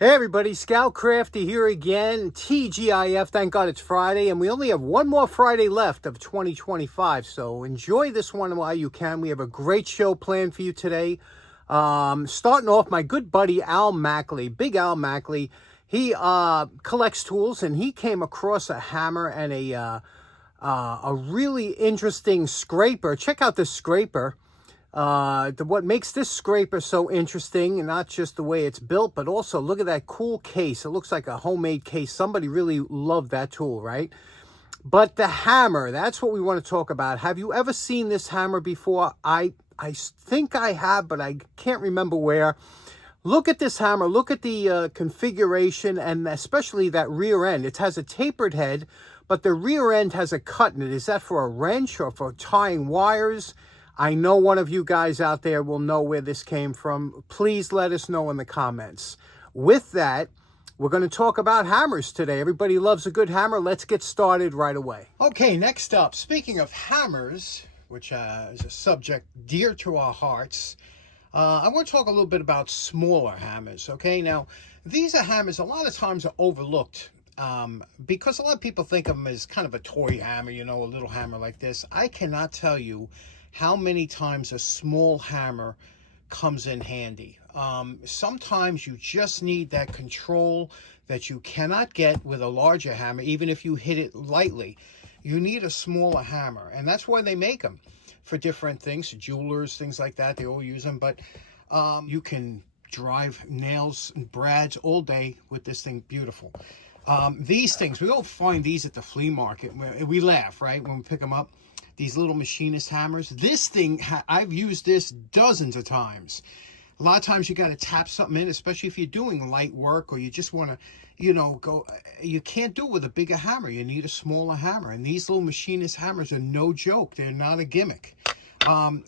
Hey everybody, Scout Crafty here again, TGIF, thank God it's Friday, and we only have one more Friday left of 2025, so enjoy this one while you can. We have a great show planned for you today. Starting off, my good buddy Al Mackley, Big Al Mackley, he collects tools, and he came across a hammer and a really interesting scraper. Check out this scraper. What makes this scraper so interesting, and not just the way it's built, but also look at that cool case. It looks like a homemade case. Somebody really loved that tool, right? But the hammer, that's what we want to talk about. Have you ever seen this hammer before? I think I have, but I can't remember where. Look at this hammer. Look at the configuration, and especially that rear end. It has a tapered head, but the rear end has a cut in it. Is that for a wrench or for tying wires? I know one of you guys out there will know where this came from. Please let us know in the comments. With that, we're going to talk about hammers today. Everybody loves a good hammer. Let's get started right away. Okay, next up, speaking of hammers, which is a subject dear to our hearts, I want to talk a little bit about smaller hammers, okay? Now, these are hammers a lot of times are overlooked because a lot of people think of them as kind of a toy hammer, you know, a little hammer like this. I cannot tell you how many times a small hammer comes in handy. Sometimes you just need that control that you cannot get with a larger hammer, even if you hit it lightly. You need a smaller hammer, and that's why they make them for different things. Jewelers, things like that, they all use them, but you can drive nails and brads all day with this thing. Beautiful. These things, we don't find these at the flea market. We laugh, right, when we pick them up. These little machinist hammers. This thing, I've used this dozens of times. A lot of times you got to tap something in, especially if you're doing light work or you just want to, you know, go. You can't do it with a bigger hammer. You need a smaller hammer. And these little machinist hammers are no joke. They're not a gimmick.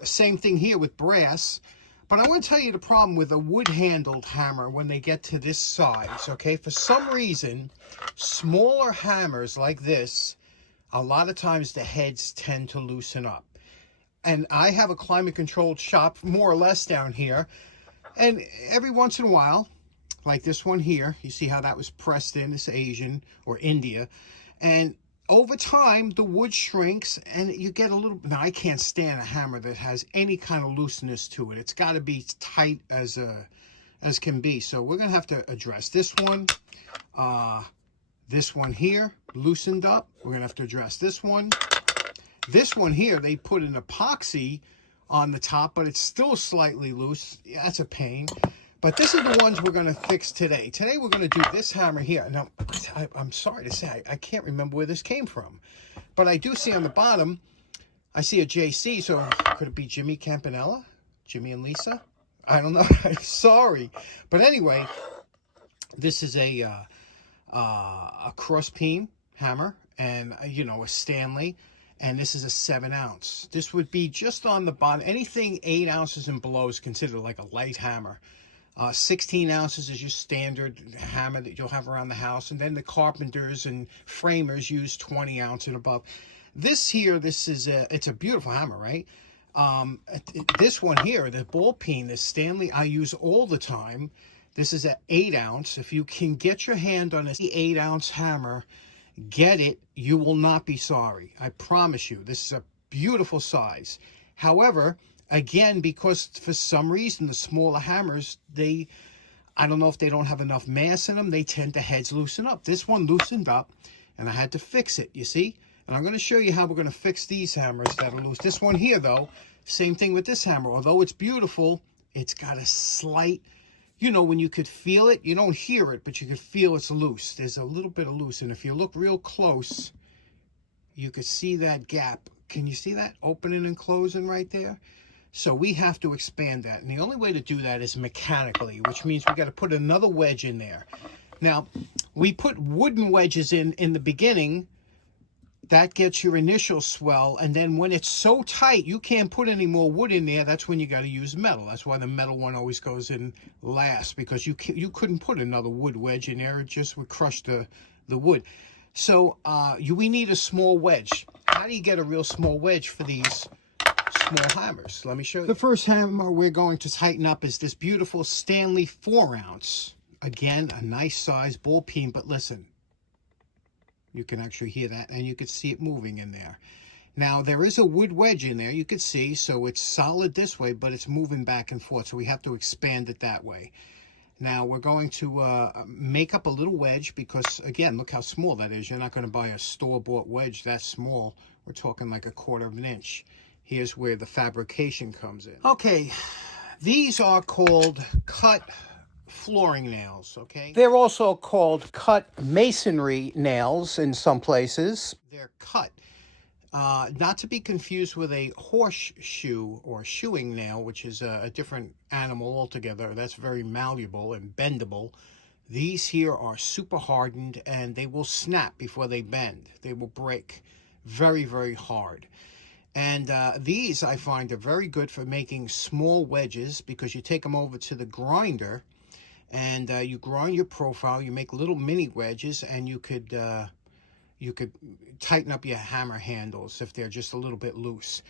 Same thing here with brass. But I want to tell you the problem with a wood-handled hammer when they get to this size, okay? For some reason, smaller hammers like this, a lot of times the heads tend to loosen up. And I have a climate-controlled shop, more or less, down here. And every once in a while, like this one here, you see how that was pressed in, this Asian or India. And over time, the wood shrinks and you get a little... Now, I can't stand a hammer that has any kind of looseness to it. It's got to be tight as can be. So we're going to have to address this one. This one here, loosened up. We're going to have to address this one. This one here, they put an epoxy on the top, but it's still slightly loose. Yeah, that's a pain. But this is the ones we're going to fix today. Today, we're going to do this hammer here. Now, I'm sorry to say, I can't remember where this came from. But I do see on the bottom, I see a JC. So could it be Jimmy Campanella? Jimmy and Lisa? I don't know. I'm sorry. But anyway, this is a cross peen hammer, and you know, a Stanley, and this is a 7-ounce. This would be just on the bottom. Anything 8 ounces and below is considered like a light hammer. 16 ounces is your standard hammer that you'll have around the house, and then the carpenters and framers use 20 ounce and above. This here, it's a beautiful hammer, right? This one here, the ball peen, the Stanley, I use all the time. This is an 8 ounce. If you can get your hand on an 8 ounce hammer, get it. You will not be sorry. I promise you. This is a beautiful size. However, again, because for some reason, the smaller hammers, I don't know if they don't have enough mass in them, they tend to heads loosen up. This one loosened up, and I had to fix it, you see? And I'm going to show you how we're going to fix these hammers that are loose. This one here, though, same thing with this hammer. Although it's beautiful, it's got a slight... You know, when you could feel it, you don't hear it, but you could feel it's loose. There's a little bit of loose. And if you look real close, you could see that gap. Can you see that opening and closing right there? So we have to expand that. And the only way to do that is mechanically, which means we got to put another wedge in there. Now, we put wooden wedges in the beginning. That gets your initial swell, and then when it's so tight you can't put any more wood in there, that's when you got to use metal. That's why the metal one always goes in last, because you couldn't put another wood wedge in there. It just would crush the wood. So we need a small wedge. How do you get a real small wedge for these small hammers? Let me show you. The first hammer we're going to tighten up is this beautiful Stanley 4-ounce. Again, a nice size ball peen, but listen, you can actually hear that, and you can see it moving in there. Now, there is a wood wedge in there, you can see, so it's solid this way, but it's moving back and forth, so we have to expand it that way. Now, we're going to make up a little wedge because, again, look how small that is. You're not going to buy a store-bought wedge that small. We're talking like 1/4 of an inch. Here's where the fabrication comes in. Okay, these are called cut flooring nails, okay? They're also called cut masonry nails in some places. They're cut. Not to be confused with a horseshoe or shoeing nail, which is a different animal altogether. That's very malleable and bendable. These here are super hardened, and they will snap before they bend. They will break very, very hard. And these I find are very good for making small wedges, because you take them over to the grinder and you grind your profile, you make little mini wedges, and you could tighten up your hammer handles if they're just a little bit loose.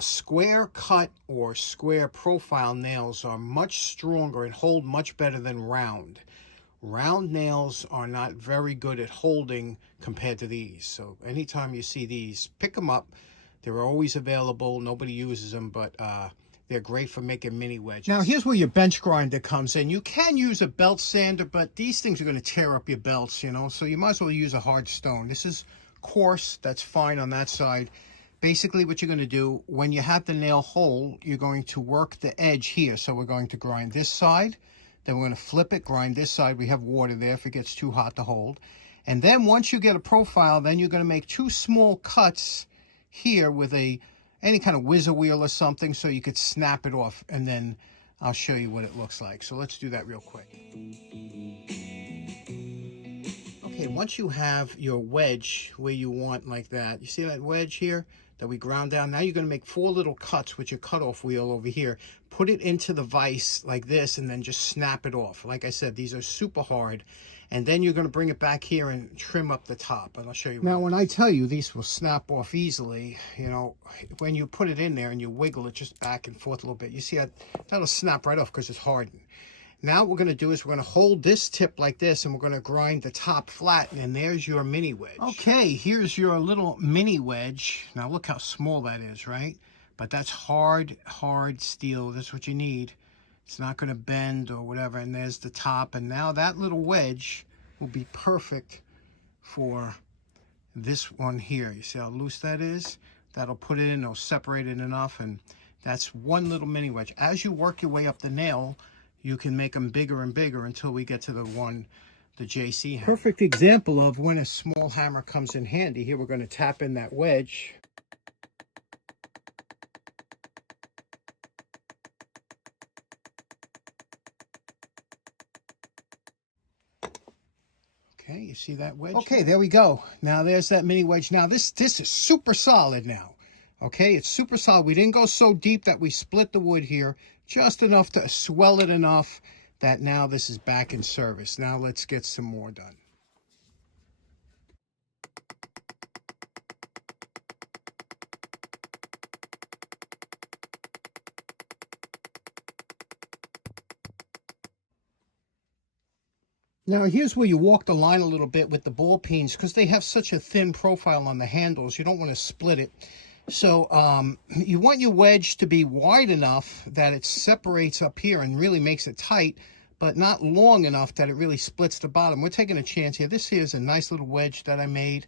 Square cut or square profile nails are much stronger and hold much better than round. Round nails are not very good at holding compared to these. So anytime you see these, pick them up. They're always available. Nobody uses them, but they're great for making mini wedges. Now, here's where your bench grinder comes in. You can use a belt sander, but these things are going to tear up your belts, you know, so you might as well use a hard stone. This is coarse. That's fine on that side. Basically, what you're going to do, when you have the nail hole, you're going to work the edge here. So we're going to grind this side. Then we're going to flip it, grind this side. We have water there if it gets too hot to hold. And then once you get a profile, then you're going to make 2 small cuts here with any kind of whizzer wheel or something, so you could snap it off, and then I'll show you what it looks like. So let's do that real quick. Okay, once you have your wedge where you want like that, you see that wedge here that we ground down? Now you're going to make 4 little cuts with your cutoff wheel over here. Put it into the vise like this, and then just snap it off. Like I said, these are super hard. And then you're going to bring it back here and trim up the top. And I'll show you. Now, when I tell you these will snap off easily, you know, when you put it in there and you wiggle it just back and forth a little bit, you see that'll snap right off because it's hardened. Now what we're going to do is we're going to hold this tip like this, and we're going to grind the top flat, and there's your mini wedge. Okay, here's your little mini wedge. Now look how small that is, right? But that's hard steel. That's what you need. It's not going to bend or whatever. And there's the top. And now that little wedge will be perfect for this one here. You see how loose that is? That'll put it in. It'll separate it enough. And that's one little mini wedge. As you work your way up the nail, you can make them bigger and bigger until we get to the JC hammer. Perfect example of when a small hammer comes in handy. Here we're going to tap in that wedge. Okay, you see that wedge? Okay, there we go. Now there's that mini wedge. Now this is super solid now. Okay, it's super solid. We didn't go so deep that we split the wood here, just enough to swell it enough that now this is back in service. Now let's get some more done. Now here's where you walk the line a little bit with the ball peens, because they have such a thin profile on the handles. You don't want to split it. So you want your wedge to be wide enough that it separates up here and really makes it tight, but not long enough that it really splits the bottom. We're taking a chance here. This here is a nice little wedge that I made.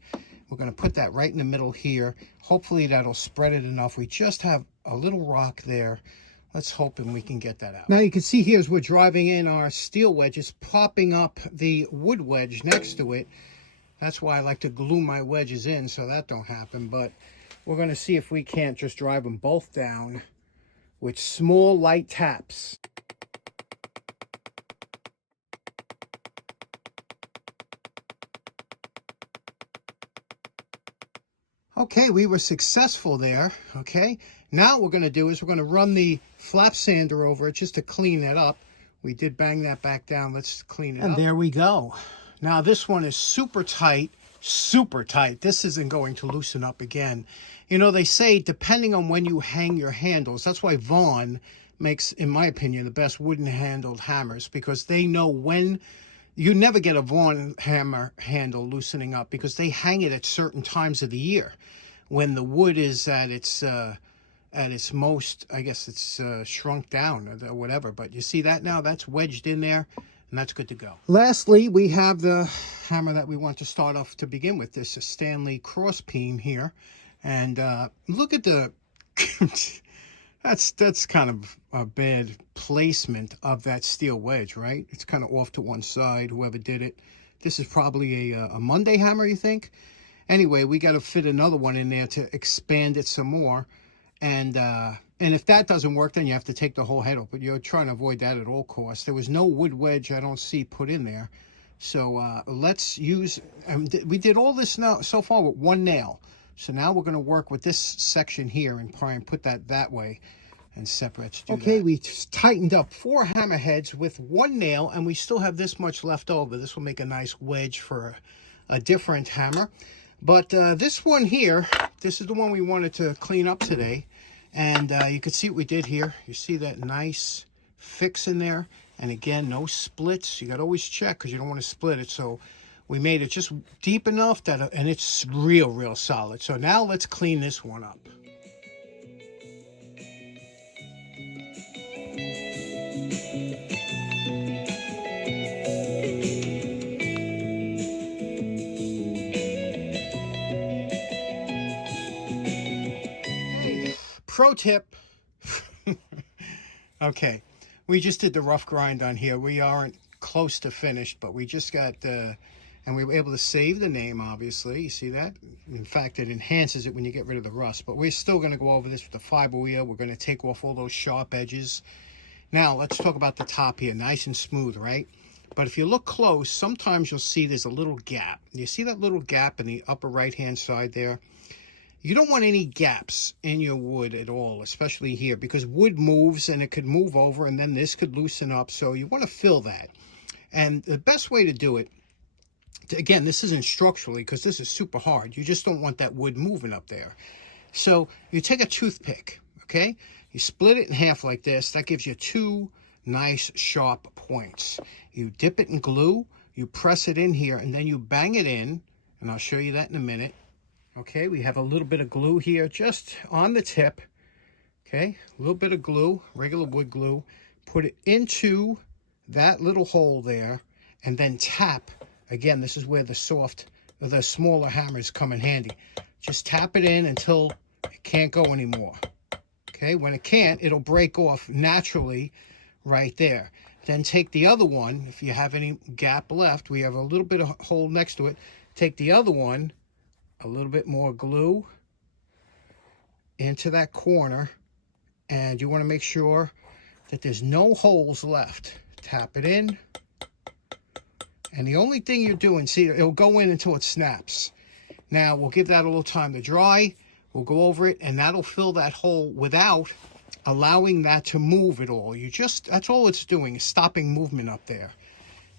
We're going to put that right in the middle here. Hopefully that'll spread it enough. We just have a little rock there. Let's hope and we can get that out. Now you can see here as we're driving in our steel wedges, popping up the wood wedge next to it. That's why I like to glue my wedges in so that don't happen. But we're going to see if we can't just drive them both down with small light taps. Okay, we were successful there. Okay, now what we're going to do is we're going to run the flap sander over it just to clean that up. We did bang that back down. Let's clean it up. And there we go. Now this one is super tight, super tight. This isn't going to loosen up again. You know, they say depending on when you hang your handles, that's why Vaughn makes, in my opinion, the best wooden handled hammers, because they know when. You never get a Vaughan hammer handle loosening up because they hang it at certain times of the year when the wood is at its most, I guess it's shrunk down or whatever. But you see that now? That's wedged in there, and that's good to go. Lastly, we have the hammer that we want to start off to begin with. This is Stanley cross peen here. And look at the... That's kind of a bad placement of that steel wedge, right? It's kind of off to one side, whoever did it. This is probably a Monday hammer, you think? Anyway, we got to fit another one in there to expand it some more. And if that doesn't work, then you have to take the whole head off. But you're trying to avoid that at all costs. There was no wood wedge I don't see put in there. So let's use... we did all this now so far with one nail. So now we're going to work with this section here and try and put that way and separate. Okay, we tightened up 4 hammerheads with one nail, and we still have this much left over. This will make a nice wedge for a different hammer. But this one here, this is the one we wanted to clean up today. And you can see what we did here. You see that nice fix in there. And again, no splits. You got to always check because you don't want to split it. So we made it just deep enough that, and it's real solid. So now let's clean this one up. Hey, pro tip. Okay, we just did the rough grind on here. We aren't close to finished, but we just got and we were able to save the name, obviously. You see that? In fact, it enhances it when you get rid of the rust. But we're still going to go over this with the fiber wheel. We're going to take off all those sharp edges. Now, let's talk about the top here. Nice and smooth, right? But if you look close, sometimes you'll see there's a little gap. You see that little gap in the upper right-hand side there? You don't want any gaps in your wood at all, especially here, because wood moves and it could move over, and then this could loosen up. So you want to fill that. And the best way to do it, again, this isn't structurally because this is super hard. You just don't want that wood moving up there. So you take a toothpick, okay? You split it in half like this. That gives you 2 nice sharp points. You dip it in glue, you press it in here, and then you bang it in, and I'll show you that in a minute. Okay, we have a little bit of glue here just on the tip. Okay, a little bit of glue, regular wood glue. Put it into that little hole there, and then tap. Again, this is where the smaller hammers come in handy. Just tap it in until it can't go anymore. Okay, when it can't, it'll break off naturally right there. Then take the other one. If you have any gap left, we have a little bit of hole next to it. Take the other one, a little bit more glue into that corner, and you want to make sure that there's no holes left. Tap it in. And the only thing you're doing, see, it'll go in until it snaps. Now, we'll give that a little time to dry. We'll go over it, and that'll fill that hole without allowing that to move at all. That's all it's doing, is stopping movement up there.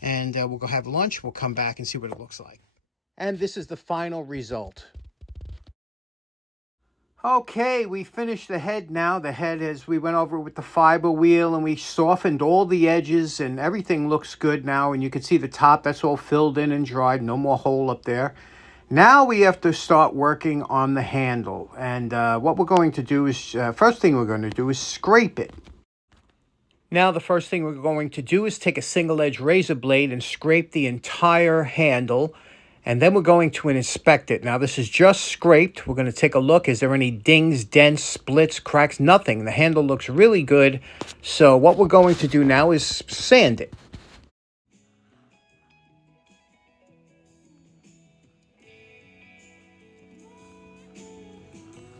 And we'll go have lunch. We'll come back and see what it looks like. And this is the final result. Okay, we finished the head now. The head, as we went over with the fiber wheel, and we softened all the edges, and everything looks good now. And you can see the top, that's all filled in and dried. No more hole up there. Now we have to start working on the handle. And what we're going to do is, first thing we're going to do is scrape it. Now the first thing we're going to do is take a single edge razor blade and scrape the entire handle. And then we're going to inspect it. Now, this is just scraped. We're going to take a look. Is there any dings, dents, splits, cracks? Nothing. The handle looks really good. So what we're going to do now is sand it.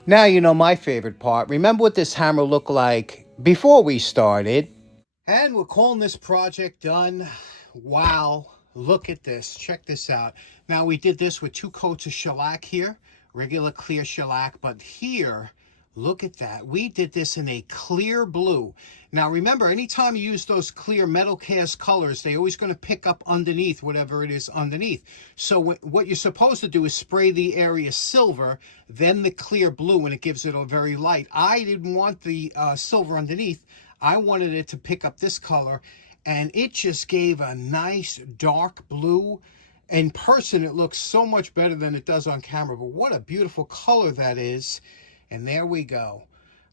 Now you know my favorite part. Remember what this hammer looked like before we started. And we're calling this project done. Wow. Look at this. Check this out. Now, we did this with 2 coats of shellac here, regular clear shellac, but here, look at that. We did this in a clear blue. Now, remember, anytime you use those clear metal cast colors, they're always going to pick up underneath whatever it is underneath. So what you're supposed to do is spray the area silver, then the clear blue, and it gives it a very light. I didn't want the silver underneath. I wanted it to pick up this color, and it just gave a nice dark blue. In person, it looks so much better than it does on camera, but what a beautiful color that is. And there we go.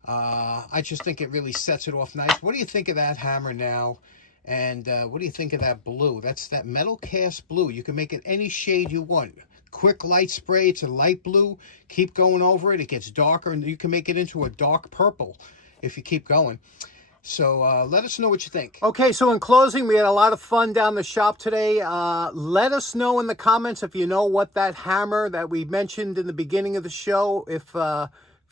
I just think it really sets it off nice. What do you think of that hammer now? And what do you think of that blue? That's that metal cast blue. You can make it any shade you want. Quick light spray, it's a light blue. Keep going over it, it gets darker, and you can make it into a dark purple if you keep going. So let us know what you think. Okay, so in closing, we had a lot of fun down the shop today. Let us know in the comments if you know what that hammer that we mentioned in the beginning of the show, if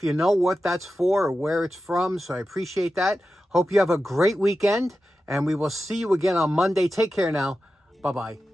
you know what that's for or where it's from. So I appreciate that. Hope you have a great weekend, and we will see you again on Monday. Take care now. Bye-bye.